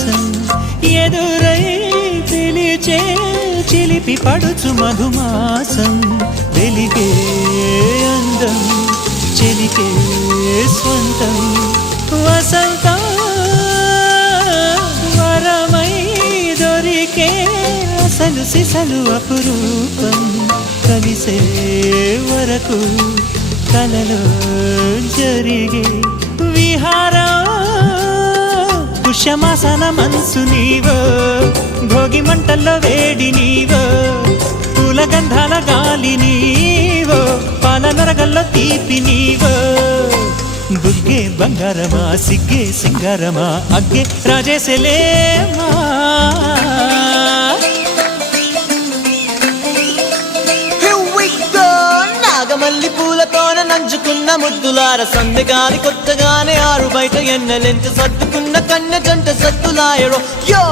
విలాసం ఎదురై పిలిచే చిలిపి పడుచు మధుమాసం వెలిగే అందం చెలికే స్వంతం వసంతం వరమై దొరికే అసలు సిసలు అపురూపం కలిసే వరకు కలలో జరిగే విహారం పుష్యమాసన మనసు నీవో భోగి మంటల్లో వేడి నీవో పూల గంధాల గాలి నీవో పాల నరగల్లో తీపి నీవో బుగ్గే బంగారమా సిగ్గే సింగారమా అగ్గే రాజేసెలేమా మల్లి పూలతోన నంచుకున్న ముద్దులార సందెగాని కొత్తగానే ఆరు బయట ఎన్నెలెంత సర్దుకున్న కన్నె జంట సత్తులాయరో యో